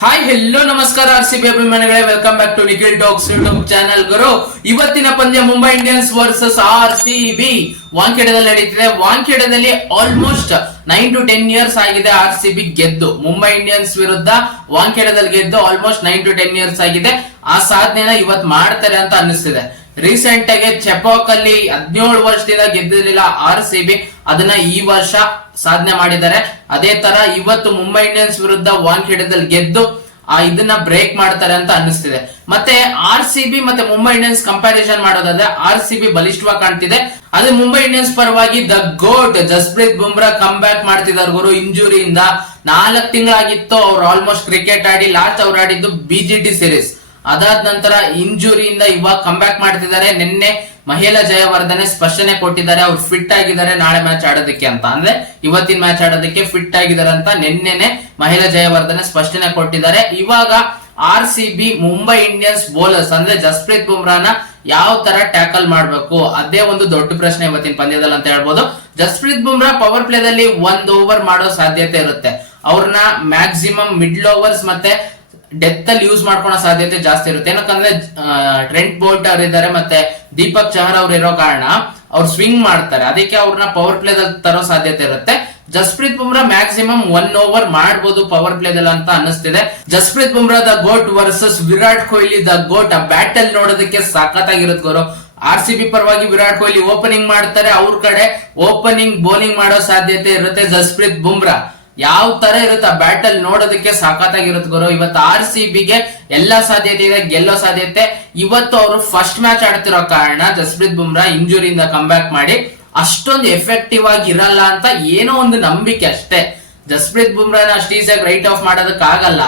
Hi hello ನಮಸ್ಕಾರ RCB ಅಭಿಮಾನಿಗಳೇ, welcome back to Nikhil talks YouTube channel ಗುರು. ಇವತ್ತಿನ ಪಂದ್ಯ ಮುಂಬೈ ಇಂಡಿಯನ್ಸ್ ವರ್ಸಸ್ ಆರ್ಸಿಬಿ ವಾಂಖೇಡದಲ್ಲಿ ನಡೀತಿದೆ. ವಾಂಖೇಡದಲ್ಲಿ ಆಲ್ಮೋಸ್ಟ್ 9 to 10 ಇಯರ್ಸ್ ಆಗಿದೆ ಆರ್ಸಿಬಿ ಗೆದ್ದು. ಮುಂಬೈ ಇಂಡಿಯನ್ಸ್ ವಿರುದ್ಧ ವಾಂಖೇಡದಲ್ಲಿ ಗೆದ್ದು ಆಲ್ಮೋಸ್ಟ್ 9 to 10 ಇಯರ್ಸ್ ಆಗಿದೆ. ಆ ಸಾಧನೆನ ಇವತ್ತು ಮಾಡ್ತಾರೆ ಅಂತ ಅನ್ನಿಸ್ತಿದೆ. ರೀಸೆಂಟ್ ಆಗಿ ಚೆಪಾಕ್ ಅಲ್ಲಿ 17 ವರ್ಷದಿಂದ ಗೆದ್ದಿರಲಿಲ್ಲ ಆರ್ಸಿಬಿ, ಅದನ್ನ ಈ ವರ್ಷ ಸಾಧನೆ ಮಾಡಿದ್ದಾರೆ. ಅದೇ ತರ ಇವತ್ತು ಮುಂಬೈ ಇಂಡಿಯನ್ಸ್ ವಿರುದ್ಧ ವಾಂಖೇಡದಲ್ಲಿ ಗೆದ್ದು ಇದನ್ನ ಬ್ರೇಕ್ ಮಾಡ್ತಾರೆ ಅಂತ ಅನ್ನಿಸ್ತಿದೆ. ಮತ್ತೆ ಆರ್ಸಿಬಿ ಮತ್ತೆ ಮುಂಬೈ ಇಂಡಿಯನ್ಸ್ ಕಂಪ್ಯಾರಿಸನ್ ಮಾಡೋದಾದ್ರೆ ಆರ್ಸಿಬಿ ಬಲಿಷ್ಠವಾಗಿ ಕಾಣ್ತಿದೆ. ಅದೇ ಮುಂಬೈ ಇಂಡಿಯನ್ಸ್ ಪರವಾಗಿ the goat Jasprit Bumrah come back ಮಾಡ್ತಿದ್ದಾರೆ ಗುರು. ಇಂಜುರಿಯಿಂದ 4 ತಿಂಗಳಾಗಿತ್ತು ಅವ್ರು ಆಲ್ಮೋಸ್ಟ್ ಕ್ರಿಕೆಟ್ ಆಡಿ. ಲಾಸ್ಟ್ ಅವ್ರು ಆಡಿದ್ದು ಬಿಜಿಟಿ ಸೀರೀಸ್. ಅದಾದ ನಂತರ ಇಂಜುರಿಯಿಂದ ಇವಾಗ ಕಮ್ ಬ್ಯಾಕ್ ಮಾಡ್ತಿದ್ದಾರೆ. ನಿನ್ನೆ ಮಹೇಲಾ ಜಯವರ್ಧನೆ ಸ್ಪಷ್ಟನೆ ಕೊಟ್ಟಿದ್ದಾರೆ, ಅವ್ರು ಫಿಟ್ ಆಗಿದ್ದಾರೆ ನಾಳೆ ಮ್ಯಾಚ್ ಆಡೋದಕ್ಕೆ ಅಂತ. ಅಂದ್ರೆ ಇವತ್ತಿನ ಮ್ಯಾಚ್ ಆಡೋದಕ್ಕೆ ಫಿಟ್ ಆಗಿದ್ದಾರೆ ಅಂತ ನಿನ್ನೆನೆ ಮಹೇಲಾ ಜಯವರ್ಧನೆ ಸ್ಪಷ್ಟನೆ ಕೊಟ್ಟಿದ್ದಾರೆ. ಇವಾಗ ಆರ್ಸಿಬಿ ಮುಂಬೈ ಇಂಡಿಯನ್ಸ್ ಬೌಲರ್ಸ್ ಅಂದ್ರೆ ಜಸ್ಪ್ರೀತ್ ಬುಮ್ರಾನ ಯಾವ ತರ ಟ್ಯಾಕಲ್ ಮಾಡ್ಬೇಕು, ಅದೇ ಒಂದು ದೊಡ್ಡ ಪ್ರಶ್ನೆ ಇವತ್ತಿನ ಪಂದ್ಯದಲ್ಲಿ ಅಂತ ಹೇಳ್ಬೋದು. ಜಸ್ಪ್ರೀತ್ ಬುಮ್ರಾ ಪವರ್ ಪ್ಲೇ ದಲ್ಲಿ 1 ಓವರ್ ಮಾಡೋ ಸಾಧ್ಯತೆ ಇರುತ್ತೆ. ಅವ್ರನ್ನ ಮ್ಯಾಕ್ಸಿಮಮ್ ಮಿಡ್ಲ್ ಓವರ್ಸ್ ಮತ್ತೆ ಡೆತ್ ಅಲ್ಲಿ ಯೂಸ್ ಮಾಡ್ಕೊಳ್ಳೋ ಸಾಧ್ಯತೆ ಜಾಸ್ತಿ ಇರುತ್ತೆ. ಏನಕ್ಕಂದ್ರೆ ಟ್ರೆಂಟ್ ಬೋಲ್ಟ್ ಅವ್ರು ಇದ್ದಾರೆ ಮತ್ತೆ ದೀಪಕ್ ಚಹರ್ ಅವ್ರು ಇರೋ ಕಾರಣ ಅವ್ರು ಸ್ವಿಂಗ್ ಮಾಡ್ತಾರೆ. ಅದಕ್ಕೆ ಅವ್ರನ್ನ ಪವರ್ ಪ್ಲೇ ದಲ್ಲಿ ತರೋ ಸಾಧ್ಯತೆ ಇರುತ್ತೆ. ಜಸ್ಪ್ರೀತ್ ಬುಮ್ರಾ ಮ್ಯಾಕ್ಸಿಮಮ್ 1 ಓವರ್ ಮಾಡಬಹುದು ಪವರ್ ಪ್ಲೇ ದಲ್ಲಿ ಅಂತ ಅನ್ನಿಸ್ತಿದೆ. Jasprit Bumrah the GOAT versus Virat Kohli the GOAT. ಆ ಬ್ಯಾಟಲ್ ನೋಡೋದಕ್ಕೆ ಸಖತ್ತಾಗಿರುತ್ತೆ ಗುರು. ಆರ್ಸಿಬಿ ಪರವಾಗಿ ವಿರಾಟ್ ಕೊಹ್ಲಿ ಓಪನಿಂಗ್ ಮಾಡ್ತಾರೆ, ಅವ್ರ ಕಡೆ ಓಪನಿಂಗ್ ಬೌಲಿಂಗ್ ಮಾಡೋ ಸಾಧ್ಯತೆ ಇರುತ್ತೆ ಜಸ್ಪ್ರೀತ್ ಬುಮ್ರಾ. ಯಾವ ತರ ಇರುತ್ತೆ ಆ ಬ್ಯಾಟಲ್ ನೋಡೋದಕ್ಕೆ ಸಾಕತ್ತಾಗಿರುತ್ತೆ ಗುರು. ಇವತ್ತು ಆರ್ಸಿಬಿಗೆ ಎಲ್ಲಾ ಸಾಧ್ಯತೆ ಇದೆ, ಗೆಲ್ಲೋ ಸಾಧ್ಯತೆ. ಇವತ್ತು ಅವರು ಫಸ್ಟ್ ಮ್ಯಾಚ್ ಆಡ್ತಿರೋ ಕಾರಣ ಜಸ್ಪ್ರೀತ್ ಬುಮ್ರಾ ಇಂಜುರಿಯಿಂದ ಕಮ್ ಬ್ಯಾಕ್ ಮಾಡಿ ಅಷ್ಟೊಂದು ಎಫೆಕ್ಟಿವ್ ಆಗಿ ಇರಲ್ಲ ಅಂತ ಏನೋ ಒಂದು ನಂಬಿಕೆ ಅಷ್ಟೇ. ಜಸ್ಪ್ರೀತ್ ಬುಮ್ರಾನ ಅಷ್ಟು ಈಸಿಯಾಗಿ ರೈಟ್ ಆಫ್ ಮಾಡೋದಕ್ಕೆ ಆಗಲ್ಲ.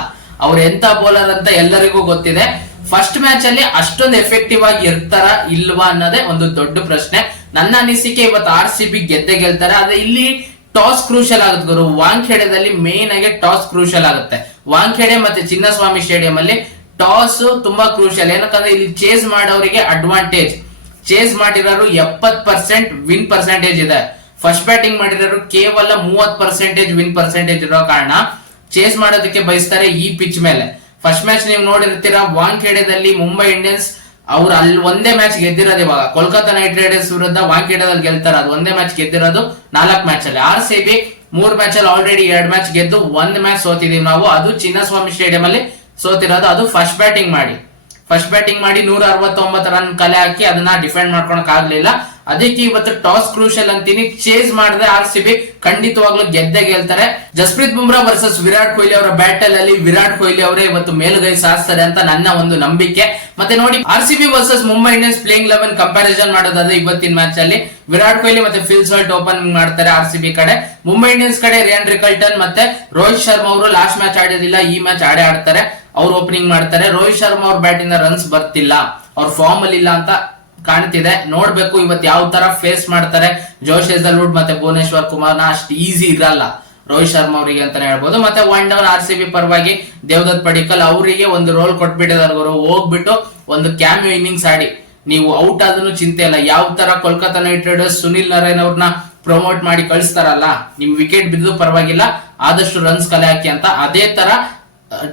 ಅವ್ರು ಎಂತ ಬೌಲರ್ ಅಂತ ಎಲ್ಲರಿಗೂ ಗೊತ್ತಿದೆ. ಫಸ್ಟ್ ಮ್ಯಾಚ್ ಅಲ್ಲಿ ಅಷ್ಟೊಂದು ಎಫೆಕ್ಟಿವ್ ಆಗಿ ಇರ್ತಾರ ಇಲ್ವಾ ಅನ್ನೋದೇ ಒಂದು ದೊಡ್ಡ ಪ್ರಶ್ನೆ. ನನ್ನ ಅನಿಸಿಕೆ ಇವತ್ತು ಆರ್ಸಿಬಿ ಗೆದ್ದೆ ಗೆಲ್ತಾರೆ. ಆದ್ರೆ ಇಲ್ಲಿ ಟಾಸ್ ಕ್ರೂಷಿಯಲ್ ಆಗುತ್ತೆ ಗುರು. ವಾಂಖೇಡದಲ್ಲಿ ಮೇನ್ ಆಗಿ ಟಾಸ್ ಕ್ರೂಷಿಯಲ್ ಆಗುತ್ತೆ. ವಾಂಖೇಡೆ ಮತ್ತೆ ಚಿನ್ನಸ್ವಾಮಿ ಸ್ಟೇಡಿಯಂ ಅಲ್ಲಿ ಟಾಸ್ ತುಂಬಾ ಕ್ರೂಷಿಯಲ್. ಏನಕ್ಕಂದ್ರೆ ಇಲ್ಲಿ ಚೇಸ್ ಮಾಡೋರಿಗೆ ಅಡ್ವಾಂಟೇಜ್. ಚೇಸ್ ಮಾಡಿರೋರು 70% ವಿನ್ ಪರ್ಸೆಂಟೇಜ್ ಇದೆ. ಫಸ್ಟ್ ಬ್ಯಾಟಿಂಗ್ ಮಾಡಿರೋರು ಕೇವಲ 30% ವಿನ್ ಪರ್ಸೆಂಟೇಜ್ ಇರೋ ಕಾರಣ ಚೇಸ್ ಮಾಡೋದಕ್ಕೆ ಬಯಸ್ತಾರೆ ಈ ಪಿಚ್ ಮೇಲೆ. ಫಸ್ಟ್ ಮ್ಯಾಚ್ ನೀವು ನೋಡಿರ್ತೀರಾ, ವಾಂಖೇಡದಲ್ಲಿ ಮುಂಬೈ ಇಂಡಿಯನ್ಸ್ ಅವ್ರು ಅಲ್ಲಿ ಒಂದೇ ಮ್ಯಾಚ್ ಗೆದ್ದಿರೋದು. ಇವಾಗ ಕೋಲ್ಕತ್ತಾ ನೈಟ್ ರೈಡರ್ಸ್ ವಿರುದ್ಧ ವಾಂಖೇಡದಲ್ಲಿ ಗೆಲ್ತಾರೆ. ಅದು ಒಂದೇ ಮ್ಯಾಚ್ ಗೆದ್ದಿರೋದು 4 ಮ್ಯಾಚ್ ಅಲ್ಲಿ. ಆರ್ಸಿಬಿ 3 ಮ್ಯಾಚ್ ಅಲ್ಲಿ ಆಲ್ರೆಡಿ 2 ಮ್ಯಾಚ್ ಗೆದ್ದು 1 ಮ್ಯಾಚ್ ಸೋತಿದೀವಿ ನಾವು. ಅದು ಚಿನ್ನಸ್ವಾಮಿ ಸ್ಟೇಡಿಯಂ ಅಲ್ಲಿ ಸೋತಿರೋದು. ಅದು ಫಸ್ಟ್ ಬ್ಯಾಟಿಂಗ್ ಮಾಡಿ 169 ರನ್ ಕಲೆ ಹಾಕಿ ಅದನ್ನ ಡಿಫೆಂಡ್ ಮಾಡ್ಕೊಳಕ್ ಆಗ್ಲಿಲ್ಲ. ಅದಕ್ಕೆ ಇವತ್ತು ಟಾಸ್ ಕ್ರೂಷಿಯಲ್ ಅಂತೀನಿ. ಚೇಸ್ ಮಾಡಿದ್ರೆ ಆರ್ಸಿಬಿ ಖಂಡಿತವಾಗ್ಲೂ ಗೆದ್ದೆ ಗೆಲ್ತಾರೆ. ಜಸ್ಪ್ರೀತ್ ಬುಮ್ರಾ ವರ್ಸಸ್ ವಿರಾಟ್ ಕೊಹ್ಲಿ ಅವರ ಬ್ಯಾಟಲ್ ಅಲ್ಲಿ ವಿರಾಟ್ ಕೊಹ್ಲಿ ಅವರೇ ಇವತ್ತು ಮೇಲುಗೈ ಸಾಧಿಸ್ತಾರೆ ಅಂತ ನನ್ನ ಒಂದು ನಂಬಿಕೆ. ಮತ್ತೆ ನೋಡಿ, RCB versus Mumbai Indians playing 11 comparison ಮಾಡೋದಾದ್ರೆ ಇವತ್ತಿನ ಮ್ಯಾಚ್ ಅಲ್ಲಿ ವಿರಾಟ್ ಕೊಹ್ಲಿ ಮತ್ತೆ ಫಿಲ್ ಸಾಲ್ಟ್ ಓಪನಿಂಗ್ ಮಾಡ್ತಾರೆ ಆರ್ಸಿಬಿ ಕಡೆ. ಮುಂಬೈ ಇಂಡಿಯನ್ಸ್ ಕಡೆ ರಿಯಾನ್ ರಿಕಲ್ಟನ್ ಮತ್ತೆ ರೋಹಿತ್ ಶರ್ಮಾ ಅವರು ಲಾಸ್ಟ್ ಮ್ಯಾಚ್ ಆಡಿದಿಲ್ಲ, ಈ ಮ್ಯಾಚ್ ಆಡ್ತಾರೆ. ಅವ್ರು ಓಪನಿಂಗ್ ಮಾಡ್ತಾರೆ. ರೋಹಿತ್ ಶರ್ಮಾ ಅವ್ರ ಬ್ಯಾಟ್ ಇಂದ ರನ್ಸ್ ಬರ್ತಿಲ್ಲ, ಅವ್ರ ಫಾರ್ಮ್ ಅಲ್ಲಿ ಇಲ್ಲ ಅಂತ ಕಾಣ್ತಿದೆ. ನೋಡ್ಬೇಕು ಇವತ್ತು ಯಾವ ತರ ಫೇಸ್ ಮಾಡ್ತಾರೆ. ಜೋಶ್ ಹೇಸಲ್ವುಡ್ ಮತ್ತೆ ಭುವನೇಶ್ವರ್ ಕುಮಾರ್ನ ಅಷ್ಟು ಈಸಿ ಇರಲ್ಲ ರೋಹಿತ್ ಶರ್ಮಾ ಅವರಿಗೆ ಅಂತಾನೆ ಹೇಳ್ಬೋದು. ಮತ್ತೆ 1 ಡೌನ್ ಆರ್ಸಿಬಿ ಪರವಾಗಿ ದೇವದತ್ ಪಡಿಕಲ್ ಅವರಿಗೆ ಒಂದು ರೋಲ್ ಕೊಟ್ಬಿಟ್ಟಿದ್ದಾರೆ ಗುರು. ಹೋಗ್ಬಿಟ್ಟು ಒಂದು ಕ್ಯಾಮಿಯೋ ಇನ್ನಿಂಗ್ಸ್ ಆಡಿ, ನೀವು ಔಟ್ ಆದ್ರೂ ಚಿಂತೆ ಇಲ್ಲ. ಯಾವ ತರ ಕೋಲ್ಕತ್ತಾ ನೈಟ್ ರೈಡರ್ಸ್ ಸುನಿಲ್ ನರೇನ್ ಅವ್ರನ್ನ ಪ್ರಮೋಟ್ ಮಾಡಿ ಕಳಿಸ್ತಾರಲ್ಲ, ನಿಮ್ ವಿಕೆಟ್ ಬಿದ್ದು ಪರವಾಗಿಲ್ಲ ಆದಷ್ಟು ರನ್ಸ್ ಕಲೆ ಹಾಕಿ ಅಂತ, ಅದೇ ತರ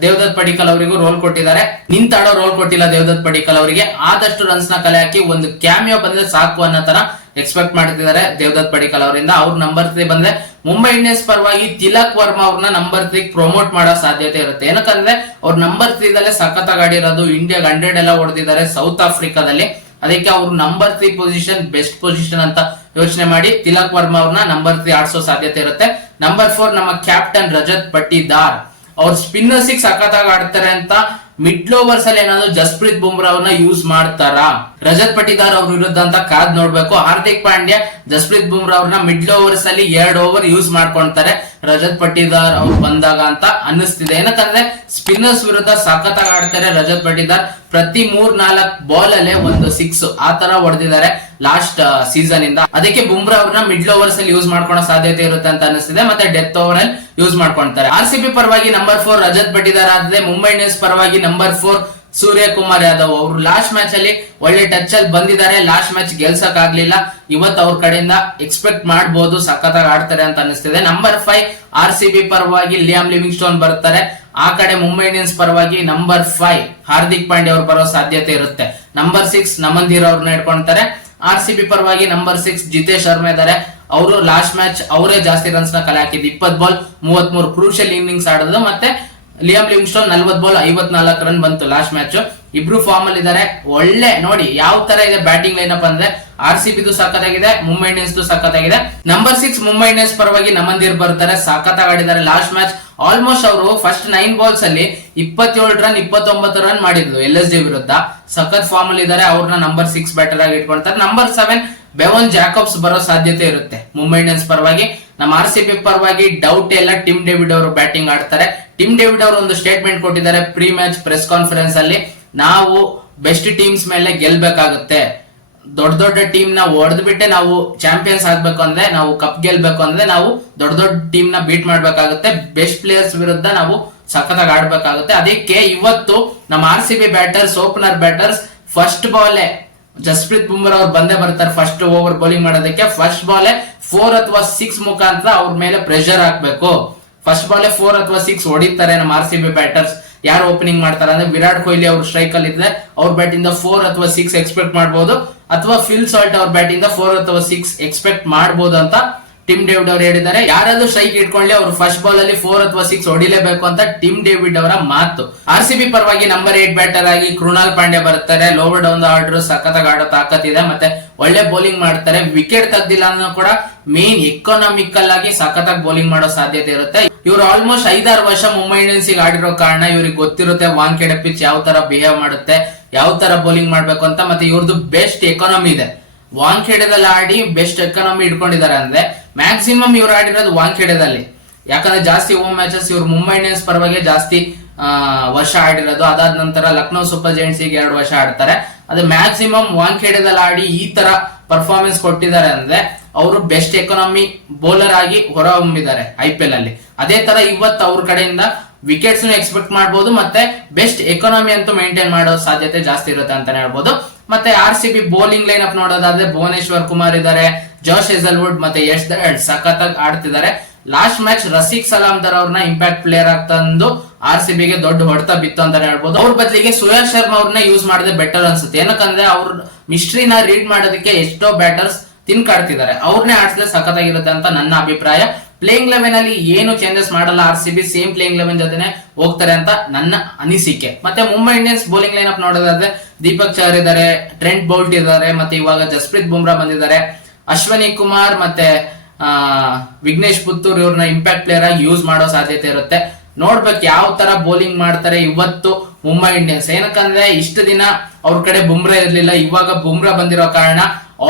ದೇವದತ್ ಪಡಿಕಲ್ ಅವರಿಗೂ ರೋಲ್ ಕೊಟ್ಟಿದ್ದಾರೆ. ನಿಂತಾಡೋ ರೋಲ್ ಕೊಟ್ಟಿಲ್ಲ ದೇವದತ್ ಪಡಿಕಲ್ ಅವರಿಗೆ. ಆದಷ್ಟು ರನ್ಸ್ ನ ಕಲೆ ಹಾಕಿ ಒಂದು ಕ್ಯಾಮಿಯೋ ಬಂದ್ರೆ ಸಾಕು ಅನ್ನೋ ತರ ಎಕ್ಸ್ಪೆಕ್ಟ್ ಮಾಡ್ತಿದ್ದಾರೆ ದೇವದತ್ ಪಡಿಕಲ್ ಅವರಿಂದ. ಅವ್ರು ನಂಬರ್ 3 ಬಂದ್ರೆ ಮುಂಬೈ ಇಂಡಿಯನ್ಸ್ ಪರವಾಗಿ ತಿಲಕ್ ವರ್ಮಾ ಅವ್ರನ್ನ ನಂಬರ್ 3 ಪ್ರಮೋಟ್ ಮಾಡೋ ಸಾಧ್ಯತೆ ಇರುತ್ತೆ. ಏನಕ್ಕಂದ್ರೆ ಅವ್ರು ನಂಬರ್ 3 ದಲ್ಲೇ ಸಖತ್ತಾಗಿ ಆಡಿರೋದು. ಇಂಡಿಯಾಗ 100 ಎಲ್ಲ ಹೊಡೆದಿದ್ದಾರೆ ಸೌತ್ ಆಫ್ರಿಕಾದಲ್ಲಿ. ಅದಕ್ಕೆ ಅವ್ರು ನಂಬರ್ 3 ಪೊಸಿಷನ್ ಬೆಸ್ಟ್ ಪೊಸಿಷನ್ ಅಂತ ಯೋಚನೆ ಮಾಡಿ ತಿಲಕ್ ವರ್ಮಾ ಅವ್ರನ್ನ ನಂಬರ್ 3 ಆಡಿಸೋ ಸಾಧ್ಯತೆ ಇರುತ್ತೆ. ನಂಬರ್ 4 ನಮ್ಮ ಕ್ಯಾಪ್ಟನ್ ರಜತ್ ಪಟ್ಟಿದಾರ್. ಅವ್ರು ಸ್ಪಿನ್ನರ್ಸ್ ಸಖತ್ತಾಗಿ ಆಡ್ತಾರೆ ಅಂತ ಮಿಡ್ಲ್ ಓವರ್ಸ್ ಅಲ್ಲಿ ಏನಾದ್ರು ಜಸ್ಪ್ರೀತ್ ಬುಮ್ರಾ ಅವ್ರನ್ನ ಯೂಸ್ ಮಾಡ್ತಾರಾ ರಜತ್ ಪಟ್ಟಿದಾರ್ ಅವ್ರ ವಿರುದ್ಧ ಅಂತ ಕಾದ್ ನೋಡ್ಬೇಕು. ಹಾರ್ದಿಕ್ ಪಾಂಡ್ಯ ಜಸ್ಪ್ರೀತ್ ಬುಮ್ರಾ ಅವ್ರನ್ನ ಮಿಡ್ಲ್ ಓವರ್ಸ್ ಅಲ್ಲಿ 2 ಓವರ್ ಯೂಸ್ ಮಾಡ್ಕೊಂತಾರೆ ರಜತ್ ಪಟ್ಟಿದಾರ್ ಅವ್ರು ಬಂದಾಗ ಅಂತ ಅನ್ನಿಸ್ತಿದೆ. ಏನಕ್ಕಂದ್ರೆ ಸ್ಪಿನ್ನರ್ಸ್ ವಿರುದ್ಧ ಸಖತ್ತಾಗಿ ಆಡ್ತಾರೆ ರಜತ್ ಪಟ್ಟಿದಾರ್. ಪ್ರತಿ 3-4 ಬಾಲ್ ಅಲ್ಲೇ ಒಂದು 6 ಆ ತರ ಹೊಡೆದಿದ್ದಾರೆ ಲಾಸ್ಟ್ ಸೀಸನ್ ಇಂದ. ಅದಕ್ಕೆ ಬುಮ್ರಾ ಅವ್ರನ್ನ ಮಿಡ್ಲ್ ಓವರ್ಸ್ ಅಲ್ಲಿ ಯೂಸ್ ಮಾಡ್ಕೊಳ್ಳೋ ಸಾಧ್ಯತೆ ಇರುತ್ತೆ ಅಂತ ಅನಿಸ್ತಿದೆ. ಮತ್ತೆ ಡೆತ್ ಓವರ್ ಅಲ್ಲಿ ಯೂಸ್ ಮಾಡ್ಕೊಂತಾರೆ. ಆರ್ಸಿಬಿ ಪರವಾಗಿ ನಂಬರ್ 4 ರಜತ್ ಪಟ್ಟಿದಾರ್ ಆದ್ರೆ ಮುಂಬೈ ಇಂಡಿಯನ್ಸ್ ಪರವಾಗಿ ನಂಬರ್ 4 ಸೂರ್ಯಕುಮಾರ್ ಯಾದವ್. ಅವರು ಲಾಸ್ಟ್ ಮ್ಯಾಚ್ ಅಲ್ಲಿ ಒಳ್ಳೆ ಟಚ್ ಅಲ್ಲಿ ಬಂದಿದ್ದಾರೆ. ಲಾಸ್ಟ್ ಮ್ಯಾಚ್ ಗೆಲ್ಸಕ್ ಆಗ್ಲಿಲ್ಲ. ಇವತ್ತು ಅವ್ರ ಕಡೆಯಿಂದ ಎಕ್ಸ್ಪೆಕ್ಟ್ ಮಾಡಬಹುದು ಸಖತ್ತಾಗಿ ಆಡ್ತಾರೆ ಅಂತ ಅನಿಸ್ತಿದೆ. ನಂಬರ್ 5 ಆರ್ಸಿಬಿ ಪರವಾಗಿ ಲಿಯಾಮ್ ಲಿವಿಂಗ್ ಸ್ಟೋನ್ ಬರ್ತಾರೆ. ಆ ಕಡೆ ಮುಂಬೈ ಇಂಡಿಯನ್ಸ್ ಪರವಾಗಿ ನಂಬರ್ 5 ಹಾರ್ದಿಕ್ ಪಾಂಡ್ಯ ಅವರು ಬರೋ ಸಾಧ್ಯತೆ ಇರುತ್ತೆ. ನಂಬರ್ 6 ನಮನ್ದೀರ್ ಅವ್ರನ್ನ ಇಟ್ಕೊಳ್ತಾರೆ. RCB ಪರವಾಗಿ ನಂಬರ್ 6 ಜಿತೇಶ್ ಶರ್ಮಾ ಇದ್ದಾರೆ. ಅವರು ಲಾಸ್ಟ್ ಮ್ಯಾಚ್ ಅವರೇ ಜಾಸ್ತಿ ರನ್ಸ್ ನ ಕಲೆ ಹಾಕಿದ್ದು, 20 ಬಾಲ್ 33 ಕ್ರೂಷಿಯಲ್ ಇನ್ನಿಂಗ್ಸ್ ಆಡಿದ್ರು. ಮತ್ತೆ ಲಿಯಾಮ್ ಲಿವಿಂಗ್ಸ್ಟೋನ್ 40 ಬಾಲ್ 54 ರನ್ ಬಂತು ಲಾಸ್ಟ್ ಮ್ಯಾಚ್. ಇಬ್ರು ಫಾರ್ಮ್ ಅಲ್ಲಿ ಇದ್ದಾರೆ. ಒಳ್ಳೆ ನೋಡಿ ಯಾವ ತರ ಇದೆ ಬ್ಯಾಟಿಂಗ್ ಲೈನಪ್ ಅಂದ್ರೆ RCB ಸಖತ್ತಾಗಿದೆ, ಮುಂಬೈ ಇಂಡಿಯನ್ಸ್ ಸಖತ್ತಾಗಿದೆ. ನಂಬರ್ 6 ಮುಂಬೈ ಇಂಡಿಯನ್ಸ್ ಪರವಾಗಿ ನಮನ್ದೀರ್ ಬರ್ತಾರೆ, ಸಖತ್ತಾಗಿ ಆಡಿದ್ದಾರೆ. ಲಾಸ್ಟ್ ಮ್ಯಾಚ್ ಆಲ್ಮೋಸ್ಟ್ ಅವರು ಫಸ್ಟ್ 9 ಬಾಲ್ಸ್ ಅಲ್ಲಿ 27 ರನ್ 29 ರನ್ ಮಾಡಿದ್ರು LSD ವಿರುದ್ಧ. ಸಖತ್ ಫಾರ್ಮ್ ಅಲ್ಲಿ ಇದ್ದಾರೆ. ಅವ್ರನ್ನ ನಂಬರ್ 6 ಬ್ಯಾಟರ್ ಆಗಿ ಇಟ್ಕೊಳ್ತಾರೆ. ನಂಬರ್ 7 ಬೆವನ್ ಜಾಕೋಬ್ಸ್ ಬರೋ ಸಾಧ್ಯತೆ ಇರುತ್ತೆ ಮುಂಬೈ ಇಂಡಿಯನ್ಸ್ ಪರವಾಗಿ. ನಮ್ಮ RCB ಪರವಾಗಿ ಡೌಟ್ ಇಲ್ಲ, ಟಿಮ್ ಡೇವಿಡ್ ಅವರು ಬ್ಯಾಟಿಂಗ್ ಆಡ್ತಾರೆ. ಟಿಮ್ ಡೇವಿಡ್ ಅವರು ಒಂದು ಸ್ಟೇಟ್ಮೆಂಟ್ ಕೊಟ್ಟಿದ್ದಾರೆ ಪ್ರೀ ಮ್ಯಾಚ್ ಪ್ರೆಸ್ ಕಾನ್ಫರೆನ್ಸ್ ಅಲ್ಲಿ. ನಾವು ಬೆಸ್ಟ್ ಟೀಮ್ಸ್ ಮೇಲೆ ಗೆಲ್ಬೇಕಾಗುತ್ತೆ, ದೊಡ್ಡ ದೊಡ್ಡ ಟೀಮ್ ನ ಹೊಡೆದ್ ಬಿಟ್ಟೆ ನಾವು ಚಾಂಪಿಯನ್ಸ್ ಆಗ್ಬೇಕು ಅಂದ್ರೆ, ನಾವು ಕಪ್ ಗೆಲ್ಬೇಕು ಅಂದ್ರೆ ನಾವು ದೊಡ್ಡ ದೊಡ್ಡ ಟೀಮ್ ನ ಬೀಟ್ ಮಾಡ್ಬೇಕಾಗುತ್ತೆ, ಬೆಸ್ಟ್ ಪ್ಲೇಯರ್ಸ್ ವಿರುದ್ಧ ನಾವು ಸಖತ್ತಾಗಿ ಆಡ್ಬೇಕಾಗುತ್ತೆ. ಅದಕ್ಕೆ ಇವತ್ತು ನಮ್ಮ RCB batters, opener batters first ball Jasprit Bumrah ಅವ್ರು ಬಂದೇ ಬರ್ತಾರೆ ಫಸ್ಟ್ ಓವರ್ ಬೌಲಿಂಗ್ ಮಾಡೋದಕ್ಕೆ. ಫಸ್ಟ್ ಬಾಲ್ 4 ಅಥವಾ 6 ಮುಖಾಂತರ ಅವ್ರ ಮೇಲೆ ಪ್ರೆಷರ್ ಹಾಕ್ಬೇಕು. ಫಸ್ಟ್ ಬಾಲ್ 4 ಅಥವಾ 6 ಹೊಡಿತಾರೆ ನಮ್ಮ RCB ಬ್ಯಾಟರ್ಸ್. ಯಾರು ಓಪನಿಂಗ್ ಮಾಡ್ತಾರೆ ಅಂದ್ರೆ ವಿರಾಟ್ ಕೊಹ್ಲಿ ಅವ್ರ ಸ್ಟ್ರೈಕ್ ಅಲ್ಲಿ ಇದ್ರೆ ಅವ್ರ ಬ್ಯಾಟ್ ಇಂದ 4 ಅಥವಾ 6 ಎಕ್ಸ್ಪೆಕ್ಟ್ ಮಾಡಬಹುದು, ಅಥವಾ ಫಿಲ್ ಸಾಲ್ಟ್ ಅವ್ರ ಬ್ಯಾಟ್ ಇಂದ 4 ಅಥವಾ 6 ಎಕ್ಸ್ಪೆಕ್ಟ್ ಮಾಡಬಹುದು ಅಂತ ಟಿಮ್ ಡೇವಿಡ್ ಅವರು ಹೇಳಿದ್ದಾರೆ. ಯಾರಾದ್ರೂ ಸ್ಟ್ರೈಕ್ ಇಟ್ಕೊಳ್ಳಿ, ಅವರು ಫಸ್ಟ್ ಬಾಲ್ ಅಲ್ಲಿ 4 ಅಥವಾ 6 ಹೊಡಿಲೇಬೇಕು ಅಂತ ಟಿಮ್ ಡೇವಿಡ್ ಅವರ ಮಾತು. RCB ಪರವಾಗಿ ನಂಬರ್ 8 ಬ್ಯಾಟರ್ ಆಗಿ ಕೃಣಾಲ್ ಪಾಂಡ್ಯ ಬರ್ತಾರೆ. ಲೋವರ್ ಡೌನ್ ಆರ್ಡರ್ ಸಖತ್ತಾಗಿ ಆಡೋ ತಾಕತ್ತಿದೆ, ಮತ್ತೆ ಒಳ್ಳೆ ಬೌಲಿಂಗ್ ಮಾಡ್ತಾರೆ. ವಿಕೆಟ್ ತೆಗ್ದಿಲ್ಲ ಅನ್ನೋ ಕೂಡ ಮೇನ್ ಎಕನಾಮಿಕಲ್ ಆಗಿ ಸಖತ್ತಾಗಿ ಬೌಲಿಂಗ್ ಮಾಡೋ ಸಾಧ್ಯತೆ ಇರುತ್ತೆ. ಇವರು ಆಲ್ಮೋಸ್ಟ್ 5-6 ವರ್ಷ ಮುಂಬೈ ಇಂಡಿಯನ್ಸ್ ಆಡಿರೋ ಕಾರಣ ಇವ್ರಿಗೆ ಗೊತ್ತಿರುತ್ತೆ ವಾಂಖೇಡೆ ಪಿಚ್ ಯಾವ ತರ ಬಿಹೇವ್ ಮಾಡುತ್ತೆ, ಯಾವ ತರ ಬೌಲಿಂಗ್ ಮಾಡ್ಬೇಕು ಅಂತ. ಮತ್ತೆ ಇವ್ರದ್ದು ಬೆಸ್ಟ್ ಎಕಾನಮಿ ಇದೆ. ವಾಂಖೇಡದಲ್ಲಿ ಆಡಿ ಬೆಸ್ಟ್ ಎಕಾನಮಿ ಇಟ್ಕೊಂಡಿದ್ದಾರೆ ಅಂದ್ರೆ ಮ್ಯಾಕ್ಸಿಮಮ್ ಇವ್ರು ಆಡಿರೋದು ವಾಂಖೇಡದಲ್ಲಿ. ಯಾಕಂದ್ರೆ ಜಾಸ್ತಿ ಹೋಮ್ ಮ್ಯಾಚಸ್ ಇವ್ರು ಮುಂಬೈ ಇಂಡಿಯನ್ಸ್ ಪರವಾಗಿ ಜಾಸ್ತಿ ವರ್ಷ ಆಡಿರೋದು. ಅದಾದ ನಂತರ ಲಕ್ನೋ ಸೂಪರ್ ಜೈಂಟ್ಸ್ 2 ವರ್ಷ ಆಡ್ತಾರೆ. ಅದು ಮ್ಯಾಕ್ಸಿಮಮ್ ವಾಂಖೇಡದಲ್ಲಿ ಆಡಿ ಈ ತರ ಪರ್ಫಾರ್ಮೆನ್ಸ್ ಕೊಟ್ಟಿದ್ದಾರೆ ಅಂದ್ರೆ ಅವರು ಬೆಸ್ಟ್ ಎಕಾನಮಿ ಬೌಲರ್ ಆಗಿ ಹೊರಹೊಮ್ಮಿದ್ದಾರೆ IPL ಅಲ್ಲಿ. ಅದೇ ತರ ಇವತ್ತು ಅವ್ರ ಕಡೆಯಿಂದ ವಿಕೆಟ್ಸ್ ಎಕ್ಸ್ಪೆಕ್ಟ್ ಮಾಡಬಹುದು, ಮತ್ತೆ ಬೆಸ್ಟ್ ಎಕಾನಮಿ ಅಂತೂ ಮೇಂಟೈನ್ ಮಾಡೋ ಸಾಧ್ಯತೆ ಜಾಸ್ತಿ ಇರುತ್ತೆ ಅಂತಾನೆ ಹೇಳ್ಬೋದು. ಮತ್ತೆ RCB ಬೌಲಿಂಗ್ ಲೈನ್ ಅಪ್ ನೋಡೋದಾದ್ರೆ ಭುವನೇಶ್ವರ್ ಕುಮಾರ್ ಇದ್ದಾರೆ, ಜಾಶ್ ಹೇಜಲ್ವುಡ್ ಮತ್ತೆ ಯಶ್ ದತ್ ಸಖತ್ತಾಗಿ ಆಡ್ತಿದ್ದಾರೆ. ಲಾಸ್ಟ್ ಮ್ಯಾಚ್ ರಸೀಕ್ ಸಲಾಮ್ದರ್ ಅವ್ರನ್ನ ಇಂಪ್ಯಾಕ್ಟ್ ಪ್ಲೇಯರ್ ಆಗಿ ತಂದು RCB ಗೆ ದೊಡ್ಡ ಹೊಡೆತ ಬಿತ್ತು ಅಂತಾನೆ ಹೇಳ್ಬೋದು. ಅವ್ರ ಬದಲಿಗೆ ಸುಯಾಲ್ ಶರ್ಮಾ ಅವ್ರನ್ನ ಯೂಸ್ ಮಾಡಿದ್ರೆ ಬೆಟರ್ ಅನ್ಸುತ್ತೆ. ಏನಕ್ಕಂದ್ರೆ ಅವ್ರ ಮಿಸ್ಟ್ರಿನ ರೀಡ್ ಮಾಡೋದಕ್ಕೆ ಎಷ್ಟೋ ಬ್ಯಾಟರ್ಸ್ ತಿನ್ಕಾಡ್ತಿದ್ದಾರೆ, ಅವ್ರನ್ನೇ ಆಡಿಸಿದ್ರೆ ಸಖತ್ತಾಗಿರುತ್ತೆ ಅಂತ ನನ್ನ ಅಭಿಪ್ರಾಯ. ಪ್ಲೇಯಿಂಗ್ ಲೆವೆನ್ ಅಲ್ಲಿ ಏನು ಚೇಂಜಸ್ ಮಾಡಲ್ಲ RCB, ಸೇಮ್ ಪ್ಲೇಯಿಂಗ್ ಲೆವೆನ್ ಜೊತೆನೆ ಹೋಗ್ತಾರೆ ಅಂತ ನನ್ನ ಅನಿಸಿಕೆ. ಮತ್ತೆ Mumbai Indians bowling line up ನೋಡೋದಾದ್ರೆ ದೀಪಕ್ ಚಹರ್ ಇದ್ದಾರೆ, ಟ್ರೆಂಟ್ ಬೌಲ್ಟ್ ಇದ್ದಾರೆ, ಮತ್ತೆ ಇವಾಗ ಜಸ್ಪ್ರೀತ್ ಬುಮ್ರಾ ಬಂದಿದ್ದಾರೆ. ಅಶ್ವಿನಿ ಕುಮಾರ್ ಮತ್ತೆ ವಿಘ್ನೇಶ್ ಪುತ್ತೂರ್ ಇವ್ರನ್ನ ಇಂಪ್ಯಾಕ್ಟ್ ಪ್ಲೇಯರ್ ಆಗಿ ಯೂಸ್ ಮಾಡೋ ಸಾಧ್ಯತೆ ಇರುತ್ತೆ. ನೋಡ್ಬೇಕು ಯಾವ ತರ ಬೌಲಿಂಗ್ ಮಾಡ್ತಾರೆ ಇವತ್ತು ಮುಂಬೈ ಇಂಡಿಯನ್ಸ್. ಏನಕ್ಕಂದ್ರೆ ಇಷ್ಟು ದಿನ ಅವ್ರ ಕಡೆ ಬುಮ್ರಾ ಇರ್ಲಿಲ್ಲ, ಇವಾಗ ಬುಮ್ರಾ ಬಂದಿರೋ ಕಾರಣ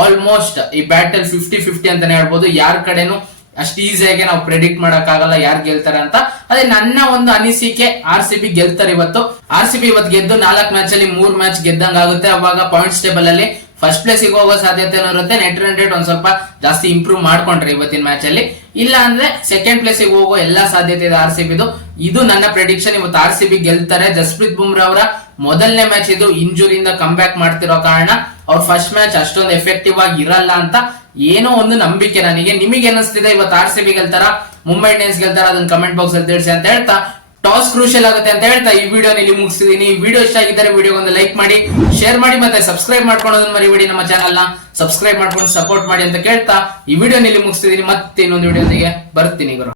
ಆಲ್ಮೋಸ್ಟ್ ಈ ಬ್ಯಾಟಲ್ 50-50 ಅಂತಾನೆ ಹೇಳ್ಬೋದು. ಯಾರ ಕಡೆನು ಅಷ್ಟು ಈಸಿಯಾಗಿ ನಾವು ಪ್ರೆಡಿಕ್ಟ್ ಮಾಡಕ್ ಆಗಲ್ಲ ಯಾರು ಗೆಲ್ತಾರೆ ಅಂತ. ಅದೇ ನನ್ನ ಒಂದು ಅನಿಸಿಕೆ, RCB ಗೆಲ್ತಾರೆ ಇವತ್ತು. RCB ಇವತ್ತು ಗೆದ್ದು 4 ಮ್ಯಾಚ್ ಅಲ್ಲಿ 3 ಮ್ಯಾಚ್ ಗೆದ್ದಂಗ ಆಗುತ್ತೆ. ಅವಾಗ ಪಾಯಿಂಟ್ಸ್ ಟೇಬಲ್ ಅಲ್ಲಿ ಫಸ್ಟ್ ಪ್ಲೇಸ್ ಹೋಗೋ ಸಾಧ್ಯತೆ ಇರುತ್ತೆ. ನೆಟ್ ರನ್ ರೇಟ್ ಒಂದ್ ಸ್ವಲ್ಪ ಜಾಸ್ತಿ ಇಂಪ್ರೂವ್ ಮಾಡ್ಕೊಂಡ್ರೆ ಇವತ್ತಿನ ಮ್ಯಾಚ್ ಅಲ್ಲಿ, ಇಲ್ಲ ಅಂದ್ರೆ ಸೆಕೆಂಡ್ ಪ್ಲೇಸ್ ಹೋಗೋ ಎಲ್ಲಾ ಸಾಧ್ಯತೆ ಇದೆ RCB ದು. ಇದು ನನ್ನ ಪ್ರೆಡಿಕ್ಷನ್. ಇವತ್ತು RCB ಗೆಲ್ತಾರೆ. ಜಸ್ಪ್ರೀತ್ ಬುಮ್ರಾ ಅವರ ಮೊದಲನೇ ಮ್ಯಾಚ್ ಇದು, ಇಂಜುರಿಯಿಂದ ಕಮ್ ಬ್ಯಾಕ್ ಮಾಡ್ತಿರೋ ಕಾರಣ ಅವ್ರ ಫಸ್ಟ್ ಮ್ಯಾಚ್ ಅಷ್ಟೊಂದು ಎಫೆಕ್ಟಿವ್ ಆಗಿ ಇರಲ್ಲ ಅಂತ ಏನೋ ಒಂದು ನಂಬಿಕೆ ನನಗೆ. ನಿಮಗೆ ಏನಿಸ್ತಿದೆ ಇವತ್ತು RCB ಗೆಲ್ತಾರ ಮುಂಬೈ ಇಂಡಿಯನ್ಸ್ ಗೆಲ್ತಾರ, ಅದನ್ನ ಕಮೆಂಟ್ ಬಾಕ್ಸ್ ಅಲ್ಲಿ ತಿಳಿಸಿ ಅಂತ ಹೇಳ್ತಾ, ಟಾಸ್ ಕ್ರೂಷಿಯಲ್ ಆಗುತ್ತೆ ಅಂತ ಹೇಳ್ತಾ ಈ ವಿಡಿಯೋ ಇಲ್ಲಿ ಮುಗಿಸ್ತಿದೀನಿ. ಈ ವಿಡಿಯೋ ಇಷ್ಟ ಆಗಿದ್ದರೆ ವಿಡಿಯೋ ಒಂದು ಲೈಕ್ ಮಾಡಿ, ಶೇರ್ ಮಾಡಿ, ಮತ್ತೆ ಸಬ್ಸ್ಕ್ರೈಬ್ ಮಾಡ್ಕೊಳ್ಳೋದನ್ನ ಮರಿಬೇಡಿ. ನಮ್ಮ ಚಾನಲ್ ನ ಸಬ್ಸ್ಕ್ರೈಬ್ ಮಾಡ್ಕೊಂಡು ಸಪೋರ್ಟ್ ಮಾಡಿ ಅಂತ ಕೇಳ್ತಾ ಈ ವಿಡಿಯೋ ಇಲ್ಲಿ ಮುಗಿಸ್ತಿದೀನಿ. ಮತ್ತೆ ಇನ್ನೊಂದು ವಿಡಿಯೋದೊಂದಿಗೆ ಬರ್ತೀನಿ ಗುರು.